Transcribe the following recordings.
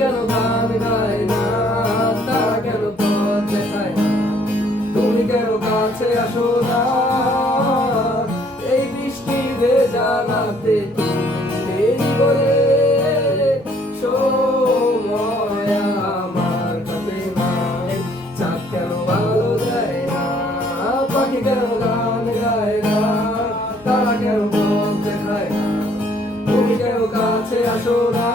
কেন গান গায় না, তারা কেন পথ দেখায় না, তুমি কেন কাছে আসো না, এই বৃষ্টি ভেজা রাতে তুমি নেই বলে সময় আমার কাটে না। চাঁদ কেন ভালো যায় না, পাখি কেন গান গায় না, তারা কেন পথ দেখায় না, তুমি কেন কাছে আসো না,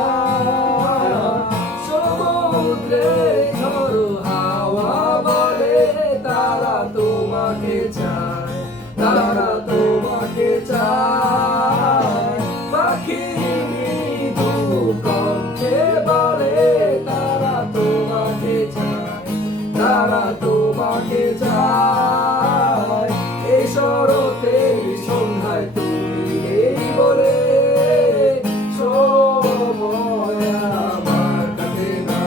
সমুদ্রের ঝড়ো হাওয়া বলে তারা তোমাকে চায়, তারা তোমাকে চায়, পাখি মৃদু কণ্ঠে বলে তারা তোমাকে চায়, তারা তোমাকে চায়, এই শরতের সন্ধ্যায় তুমি এই বলে সময় আমার কাটে না।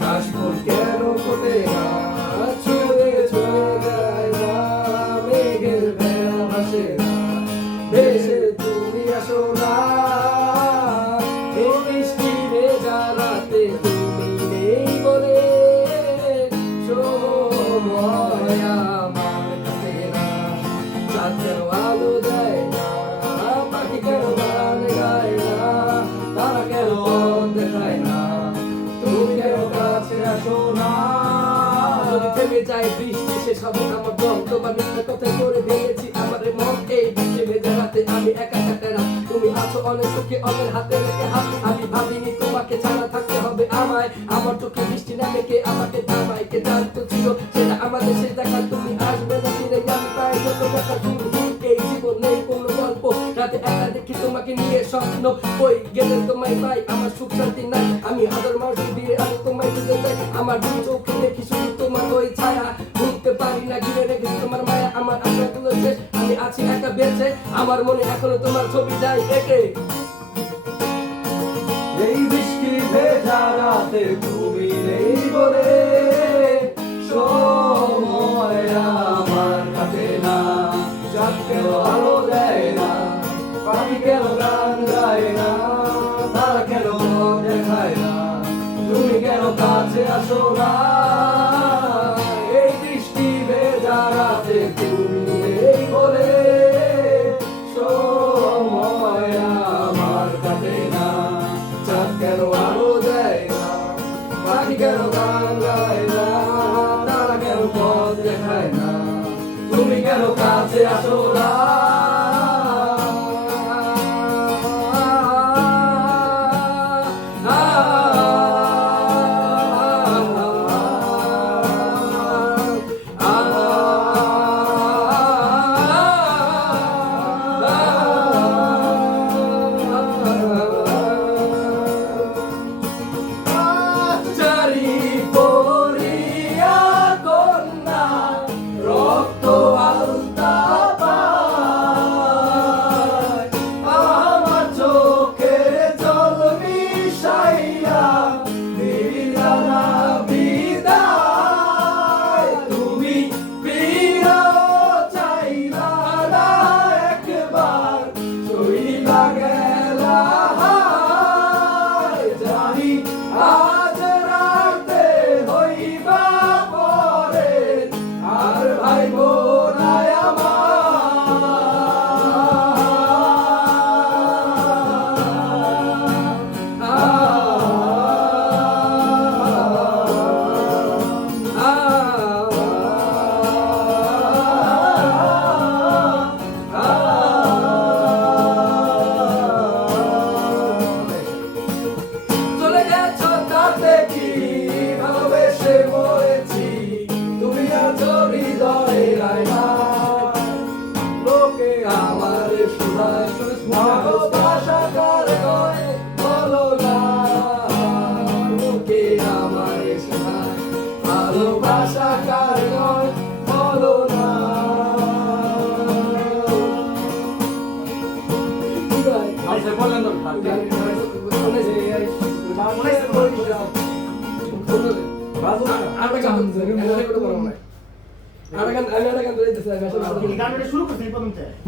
কাশফুল কেন ফোটে না, ছুঁয়ে ছুঁয়ে যায় না, মেঘের ভেলা ভাসে না, ভেসে তুমি আসো না, এই বৃষ্টি ভেজা রাতে তুমি নেই বলে সময় আমার কাটে না। চাঁদ কেন আলো দেয় না, পাখি কেন গান গায় না, তারা কেন পথ দেখায় না, তুমি কেন কাছে আসো না। যদি থেমে যায় বৃষ্টি শেষ হবে আমার দম, তোমার মিথ্যা কথা করে ভেঙেছি আমার মন, এই বৃষ্টি ভেজা রাতে আমি একা থাকা না, তুমি আছো অনেক সুখে অনেক হাতে রেখে হাত, আমি ভাবিনি তোমাকে ছাড়া থাকতে হবে আমায়, আমার চোখে বৃষ্টি নামে কে আমাকে থামায়, কে জানতো ছিল সেটা আমাদের শেষ দেখা, তুমি আসবে না ফিরে, আমি পাই যত কথা শুরু, এই জীবন নেই কোনো গল্প, রাতে একা দেখি তোমাকে নিয়ে স্বপ্ন, ওই গেলে তোমায় পাই আমার সুখ শান্তি নাই, আমি হাজার মানুষ দিয়ে আমি তোমায় দিতে চাই, আমার দু চোখে দেখি শুধু তোমার ওই ছায়া, ভুলতে পারি না ঘিরে রেখেছি তোমার মায়া, আমার আশাগুলো শেষ আমি আছি একা বেঁচে, আমার মনে এখনো তোমার ছবি যায় এঁকে। এই বৃষ্টি ভেজা রাতে তুমি নেই বলে সময় আমার কাটে না, চাঁদ কেন আলো দেয় না, পাখি কেন গান গায় না, তারা কেন পথ দেখায় না, তুমি কেন কাছে আসো না, এই বৃষ্টি ভেজা রাতে তুমি নেই বলে সময় আমার কাটে না, চাঁদ কেন আলো দেয় না, পাখি কেন গান গায় না, তারা কেন পথ দেখায় না, তুমি কেন কাছে আসো না।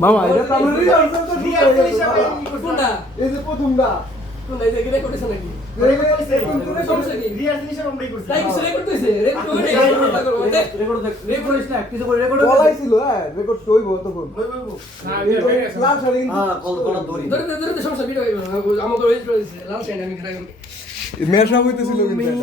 মামা এটা তামিল রিজার্ভ তো ঠিক আছে কোনটা এই যে প্রথমটা কোন এই যে রেকর্ড হইছে নাকি সমস্যা কি তাই কিছু রেকর্ড হইছে রেকর্ড হইছে রেকর্ড দেখ রেকর্ড হইছে না কিছু করে রেকর্ড বলাই ছিল হ্যাঁ রেকর্ড হইব তখন লাল শাড়ি কল করা ধরি ধরে সমস্যা ভিডিও আমাকে ওই লাল সাইন আমি খারাপ মেশা হইতেছিল কিন্তু